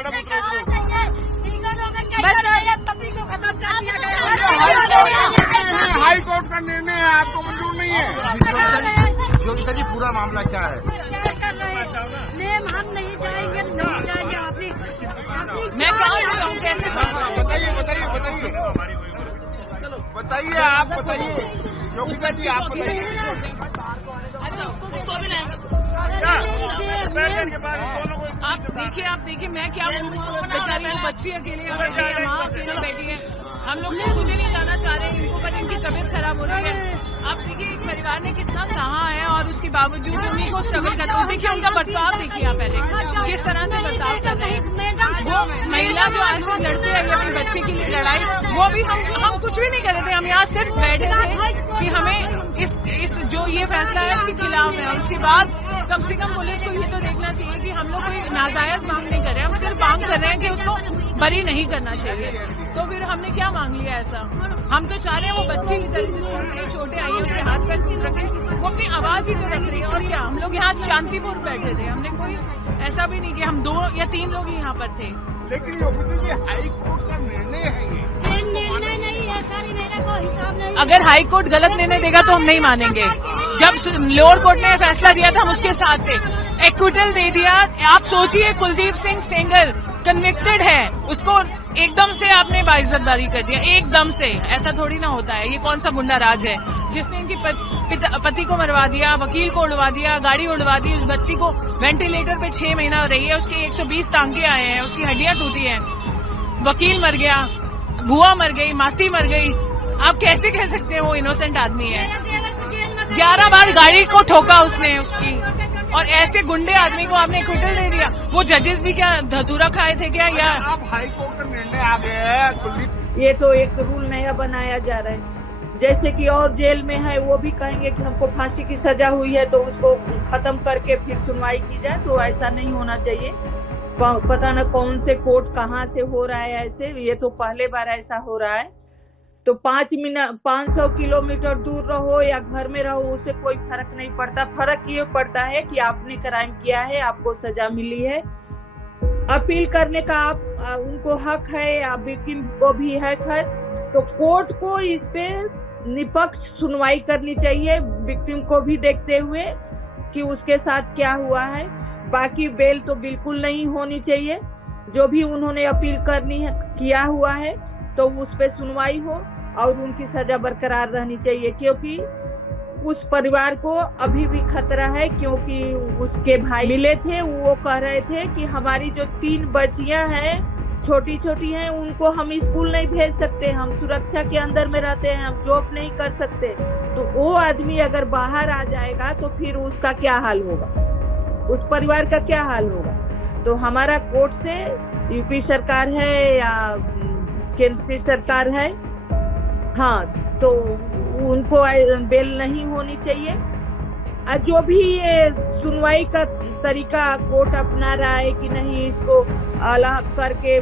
Madam high court का निर्णय है, आपको मंजूर नहीं है। योगिता जी पूरा मामला क्या है? हम नहीं जाएंगे, नहीं जाएंगे। मैं कहाँ से जाऊँ, कैसे बताइए बताइए बताइए बताइए, आप बताइए योगिता जी, आप बताइए। आप देखिए मैं क्या बोलूँ, बेचारी वो बच्ची अकेले माँ अकेले बैठी है। हम लोग खुद ही नहीं जाना चाह रहे हैं इनको, बट इनकी तबीयत खराब हो रही है। आप देखिए एक परिवार ने कितना सहा है और उसके बावजूद उन्हीं को स्ट्रगल करना है। देखिए उनका बर्ताव देखिए आप पहले किस तरह से बर्ताव कर रहे हैं। वो महिला जो आज से लड़ते हैं अपने बच्चे के लिए लड़ाई, वो भी हम कुछ भी नहीं कर रहे थे। हम यहाँ सिर्फ बैठे थे कि हमें इस जो ये फैसला है उसके खिलाफ है। और उसके बाद कम से कम पुलिस को ये तो देखना चाहिए कि हम लोग कोई नाजायज मांग नहीं कर रहे, हम सिर्फ मांग कर रहे हैं कि उसको बरी नहीं करना चाहिए। तो फिर हमने क्या मांग लिया ऐसा? हम तो चाह रहे हैं वो बच्ची जिसको छोटे आई है उसके हाथ पैर टूट रखे, वो अपनी आवाज ही तो रख रही है। और क्या, हम लोग यहाँ शांतिपूर्ण बैठे थे, हमने कोई ऐसा भी नहीं कि हम 2 या 3 लोग यहाँ पर थे। लेकिन योगिता जी हाई कोर्ट का निर्णय है ये, निर्णय नहीं है सर, मेरे को हिसाब नहीं। अगर हाई कोर्ट गलत निर्णय देगा तो हम नहीं मानेंगे। जब लोअर कोर्ट ने फैसला दिया था हम उसके साथ थे, एक्विटल दे दिया। आप सोचिए कुलदीप सिंह सेंगर कन्विक्टेड है, उसको एकदम से आपने बाइज्जतदारी कर दिया, एकदम से। ऐसा थोड़ी ना होता है। ये कौन सा गुंडा राज है जिसने इनकी पति को मरवा दिया, वकील को उड़वा दिया, गाड़ी उड़वा दी, उस बच्ची को वेंटिलेटर पे 6 महीना रही है, उसके 120 टांके आए हैं, उसकी हड्डियां टूटी हैं, वकील मर गया, बुआ मर गई, मासी मर गई। आप कैसे कह सकते हैं वो इनोसेंट आदमी है? 11 बार गाड़ी को ठोका उसने उसकी, और ऐसे गुंडे आदमी को आपने एक्विटल दे दिया। वो जजेस भी क्या धतूरा खाए थे क्या? या अब हाई कोर्ट का निर्णय आ गया है कुलदीप। ये तो एक रूल नया बनाया जा रहा है, जैसे कि और जेल में है वो भी कहेंगे कि हमको फांसी की सजा हुई है तो उसको खत्म करके फिर सुनवाई की जाए। तो ऐसा नहीं होना चाहिए। पता न कौन से कोर्ट कहाँ से हो रहा है ऐसे, ये तो पहले बार ऐसा हो रहा है। तो 500 किलोमीटर दूर रहो या घर में रहो, उससे कोई फर्क नहीं पड़ता। फर्क ये पड़ता है कि आपने क्राइम किया है, आपको सजा मिली है। अपील करने का उनको हक है या विक्टिम को भी हक है। तो कोर्ट को इस पे निष्पक्ष सुनवाई करनी चाहिए, विक्टिम को भी देखते हुए कि उसके साथ क्या हुआ है। बाकी बेल तो बिल्कुल नहीं होनी चाहिए। जो भी उन्होंने अपील करनी है किया हुआ है तो उस पे सुनवाई हो और उनकी सजा बरकरार रहनी चाहिए, क्योंकि उस परिवार को अभी भी खतरा है। क्योंकि उसके भाई मिले थे, वो कह रहे थे कि हमारी जो 3 बच्चियां हैं, छोटी छोटी हैं, उनको हम स्कूल नहीं भेज सकते, हम सुरक्षा के अंदर में रहते हैं, हम जॉब नहीं कर सकते। तो वो आदमी अगर बाहर आ जाएगा तो फिर उसका क्या हाल होगा, उस परिवार का क्या हाल होगा। तो हमारा कोर्ट से यूपी सरकार है या केंद्रीय सरकार है, हाँ, तो उनको बेल नहीं होनी चाहिए। जो भी ये सुनवाई का तरीका कोर्ट अपना रहा है कि नहीं इसको अलग करके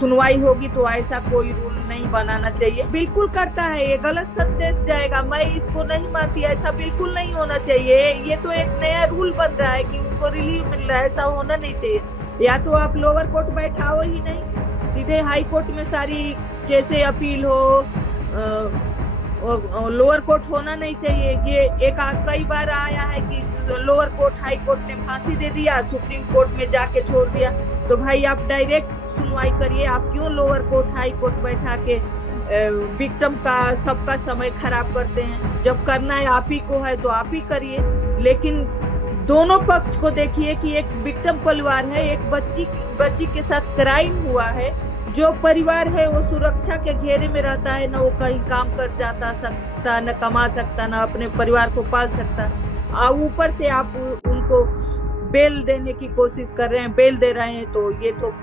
सुनवाई होगी, तो ऐसा कोई रूल नहीं बनाना चाहिए। बिल्कुल करता है, ये गलत संदेश जाएगा। मैं इसको नहीं मानती, ऐसा बिल्कुल नहीं होना चाहिए। ये तो एक नया रूल बन रहा है कि उनको रिलीफ मिल रहा है, ऐसा होना नहीं चाहिए। या तो आप लोअर कोर्ट बैठाओ ही नहीं, सीधे हाई कोर्ट में सारी कैसे अपील हो। लोअर कोर्ट होना नहीं चाहिए। ये कई बार आया है कि लोअर कोर्ट हाई कोर्ट ने फांसी दे दिया, सुप्रीम कोर्ट में जाके छोड़ दिया। तो भाई आप डायरेक्ट सुनवाई करिए। आप क्यों लोअर कोर्ट हाई कोर्ट बैठा के विक्टिम का सबका समय खराब करते हैं? जब करना है आप ही को है तो आप ही करिए, लेकिन दोनों पक्ष को देखिए कि एक विक्टिम परिवार है, एक बच्ची के साथ क्राइम हुआ है। जो परिवार है वो सुरक्षा के घेरे में रहता है, न वो कहीं काम कर जाता सकता, न कमा सकता, न अपने परिवार को पाल सकता। और ऊपर से आप उनको बेल देने की कोशिश कर रहे हैं, बेल दे रहे हैं। तो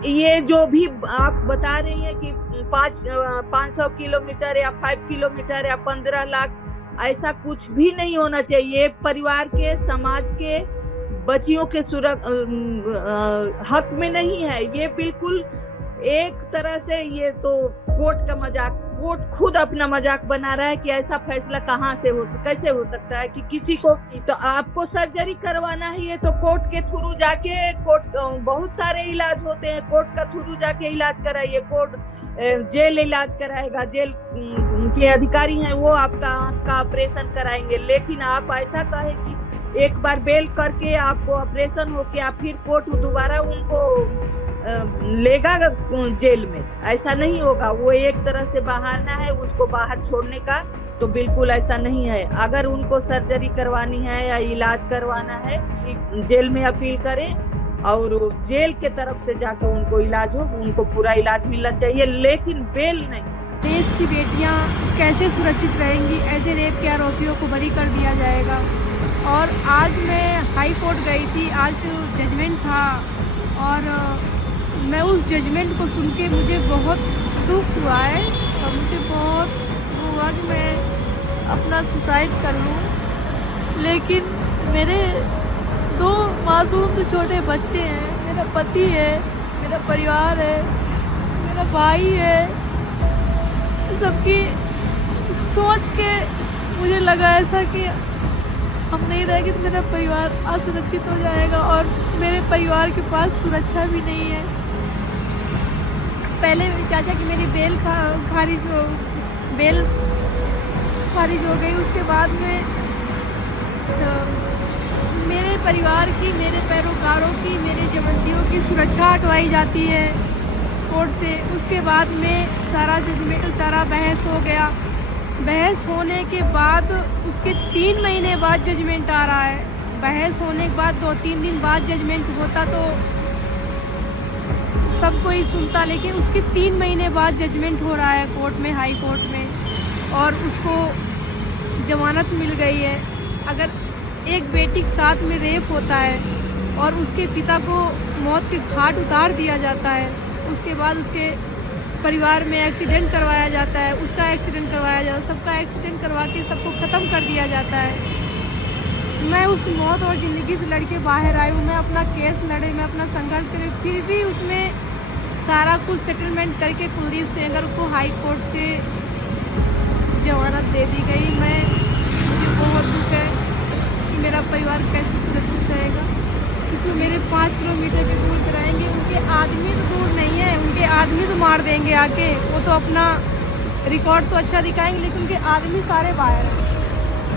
ये जो भी आप बता रही हैं कि 500 किलोमीटर या 5 किलोमीटर या 15 लाख, ऐसा कुछ भी नहीं होना चाहिए। परिवार के, समाज के, बच्चियों के हक में नहीं है। ये बिल्कुल एक तरह से ये तो कोर्ट का मजाक कोर्ट खुद अपना मजाक बना रहा है कि ऐसा फैसला कैसे हो सकता है कि किसी को तो आपको सर्जरी करवाना ही है तो कोर्ट के थ्रू जाके बहुत सारे इलाज होते हैं, कोर्ट का थ्रू जाके इलाज कराइए, कोर्ट जेल इलाज कराएगा, जेल के अधिकारी हैं वो आपका आंख का ऑपरेशन कराएंगे। लेकिन आप ऐसा कहे कि एक बार बेल करके आपको ऑपरेशन हो के आप फिर कोर्ट दोबारा उनको लेगा जेल में, ऐसा नहीं होगा। वो एक तरह से बहाना है उसको बाहर छोड़ने का, तो बिल्कुल ऐसा नहीं है। अगर उनको सर्जरी करवानी है या इलाज करवाना है जेल में अपील करें और जेल के तरफ से जाकर उनको इलाज हो, उनको पूरा इलाज मिलना चाहिए, लेकिन बेल नहीं। देश की बेटियां कैसे सुरक्षित रहेंगी? ऐसे रेप के आरोपियों को बरी कर दिया जाएगा। और आज मैं हाई कोर्ट गई थी, आज जजमेंट था और मैं उस जजमेंट को सुन के मुझे बहुत दुख हुआ है और मुझे बहुत हुआ कि मैं अपना सुसाइड कर लूँ। लेकिन मेरे 2 मासूम छोटे बच्चे हैं, मेरा पति है, मेरा परिवार है, मेरा भाई है, सबकी सोच के मुझे लगा ऐसा कि हम नहीं रहेंगे तो मेरा परिवार असुरक्षित हो जाएगा और मेरे परिवार के पास सुरक्षा भी नहीं है। पहले चाचा की मेरी बेल खारिज हो गई, उसके बाद में मेरे परिवार की, मेरे पैरोकारों की, मेरे जमंतियों की सुरक्षा हटवाई जाती है कोर्ट से। उसके बाद में सारा बहस हो गया। बहस होने के बाद उसके 3 महीने बाद जजमेंट आ रहा है। बहस होने के बाद 2-3 दिन बाद जजमेंट होता तो सब कोई सुनता, लेकिन उसके 3 महीने बाद जजमेंट हो रहा है कोर्ट में, हाई कोर्ट में, और उसको जमानत मिल गई है। अगर एक बेटी के साथ में रेप होता है और उसके पिता को मौत के घाट उतार दिया जाता है, उसके बाद उसके परिवार में एक्सीडेंट करवाया जाता है, उसका एक्सीडेंट करवाया जाता है, सबका एक्सीडेंट करवा के सबको ख़त्म कर दिया जाता है। मैं उस मौत और ज़िंदगी से लड़के बाहर आई हूँ, मैं अपना केस लड़े, मैं अपना संघर्ष करे, फिर भी उसमें सारा कुछ सेटलमेंट करके कुलदीप सेंगर को हाई कोर्ट से जमानत दे दी गई। मुझे बहुत दुख है कि मेरा परिवार कैसे सुरक्षित रहेगा, क्योंकि मेरे 5 किलोमीटर के दूर कराएंगे। उनके आदमी तो दूर नहीं है, उनके आदमी तो मार देंगे आके, वो तो अपना रिकॉर्ड तो अच्छा दिखाएंगे, लेकिन उनके आदमी सारे बाहर हैं।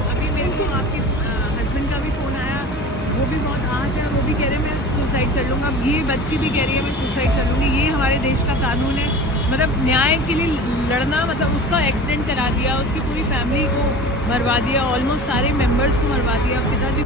अभी मेरे को आपके हस्बैंड का भी फ़ोन आया, वो भी बहुत आहत है, वो भी कह रहे हैं मैं सुसाइड कर लूँगा। ये बच्ची भी कह रही है मैं सुसाइड कर लूँगी। ये हमारे देश का कानून है, मतलब न्याय के लिए लड़ना, मतलब उसका एक्सीडेंट करा दिया, उसकी पूरी फैमिली को मरवा दिया, ऑलमोस्ट सारे मेंबर्स को मरवा दिया, पिताजी